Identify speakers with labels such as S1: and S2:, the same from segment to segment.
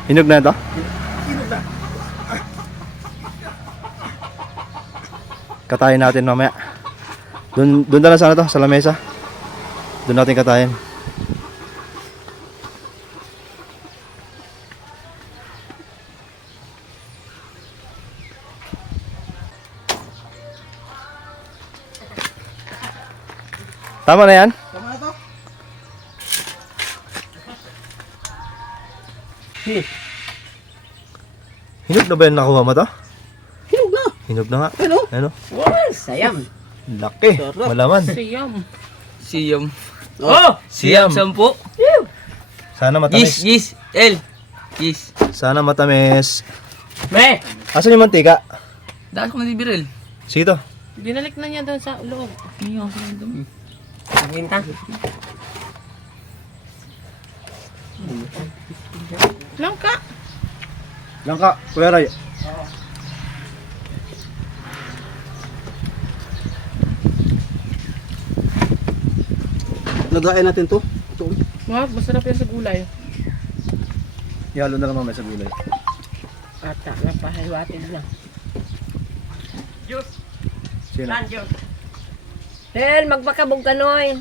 S1: Hinog na ito?
S2: Hinog na.
S1: Katayin natin mamaya. Doon na lang sana to, sa lamesa. Doon natin katayin. Tama na yan?
S2: Tama na to.
S1: Hinog na ba yung nakuha mo to?
S2: Hinog na.
S1: Hinog na nga.
S2: Ano?
S1: Ano?
S3: Sayam.
S1: Laki.
S2: Sarap.
S1: Malaman.
S3: Siyam.
S2: Oh!
S1: Siyam.
S3: 10.
S1: Sana
S3: Yes,
S1: matamis.
S3: yes. L. Yes.
S1: Sana matamis.
S3: Me!
S1: Asan yung mantika?
S3: Dahil ko na di Birel.
S1: Sige to.
S4: Binalik na niya doon sa loob.
S3: Iyo, sa dumi. Paginta.
S4: Langka.
S1: Langka, Kuya Ray.
S2: Lagayan natin to. Ito.
S4: Wag, masarap yan sa gulay.
S1: Ihalo na lang mamaya sa gulay.
S4: Ata, napahiwatin lang.
S1: Sino?
S5: Tel, magbakabog ka noy.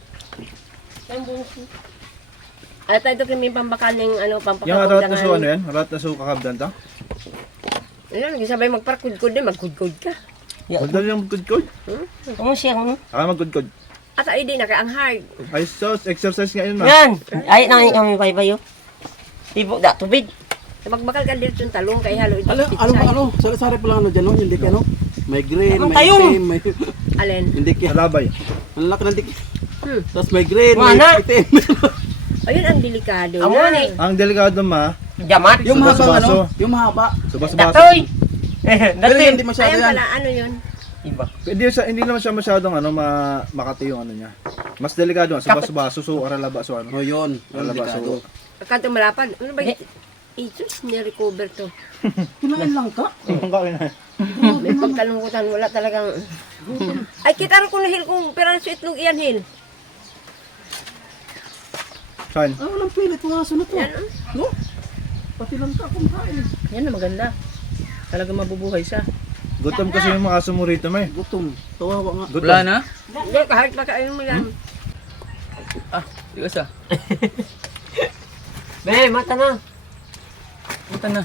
S5: Ay, tayo ito kami pampakal ng ano,
S1: Yung
S5: pampakabog
S1: arat na su ano yan? Arat na su kakabdan ta?
S5: Ayan, sabay magparkudkod din, magkudkod ka.
S1: Huwag na yung magkudkod.
S3: Kung siya kung.
S1: Aka magkudkod.
S5: At ay di, nakaang hard.
S1: Ay sos, exercise nga yun ma.
S3: Yan! Ay, nangin kami baybayo. Ibo da, tubig.
S5: Magbakal ka dito yung talong, kaya halo ito.
S2: Ano? Sari-sari pa lang ano dyan, no? Hindi ka, no? May green,
S3: Anong
S2: may
S3: tayong?
S2: itim, may...
S5: Alin?
S2: Hindi ka.
S1: Malabay.
S2: Ang laki ng dik. Tapos may green,
S3: Wala.
S2: may itim.
S5: Ayun ang delikado.
S3: Amo
S5: na.
S3: ni.
S1: Ang delikado ma,
S3: Jamat.
S2: Yung mahaba,
S1: Subaso.
S2: ano? Yung mahaba.
S1: subas-baso.
S3: Datoy!
S2: Pero
S3: Datoy!
S2: hindi masyado
S5: Ayun
S2: yan.
S5: pala, ano yun?
S3: Iba.
S1: Hindi naman siya masyadong ano, makati yung ano niya. Mas delikado nga, subas-baso, so aralaba, so ano.
S2: O yun, ang
S1: Aralaba,
S2: delikado.
S1: so.
S5: Kanto malapad. Ano ba yun? Isus, ni-recover to.
S2: Kinain lang ka?
S1: Ang kawin na.
S5: May pagkalungkutan, wala talagang... Ay, kita ko na Hil, kung piranso itlog iyan, Hil.
S1: Saan?
S2: Ah, walang pilit, mga aso na to.
S5: Yan,
S2: No? Pati lang ka kumakain.
S4: Yan na maganda. Talaga mabubuhay siya.
S1: Gutom kasi yung mga aso mo rito, may.
S2: Gutom. Tawawa nga.
S1: Gutom.
S3: Wala na?
S5: Hindi, kahit pakain mo yan.
S3: Ah, di ka sa. Be, mata na. Mata na.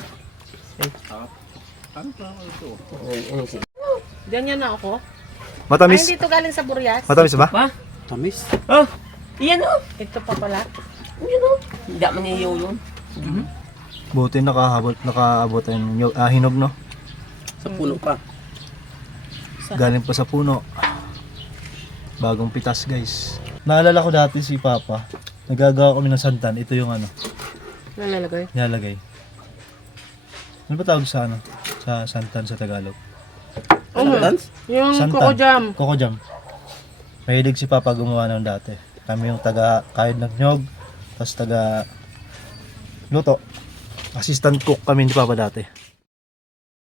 S2: Ano pa ito?
S4: Ganyan na ako. Ay,
S1: Matamis.
S4: hindi to galing sa Burias.
S1: Matamis ba?
S3: Pa?
S2: Tamis.
S3: Oh, iyan oh.
S4: Ito pa pala.
S3: Iyan oh. Hindi man niyo yun.
S1: Buti nakaabot yung hinog no.
S2: Sa puno pa.
S1: Galing pa sa puno. Bagong pitas guys. Naalala ko dati si Papa. Nagagawa kami ng santan. Ito yung ano,
S4: Nalalagay.
S1: nilalagay. Ano ba tawag sa ano? Sa santan sa Tagalog?
S2: Ano, dance?
S4: Yung
S1: Santan.
S4: Coco Jam.
S1: Coco jam. Mahilig si Papa gumawa ng dati. Kami yung taga kahit ng nyog, tapos taga luto. Assistant cook kami ni Papa dati.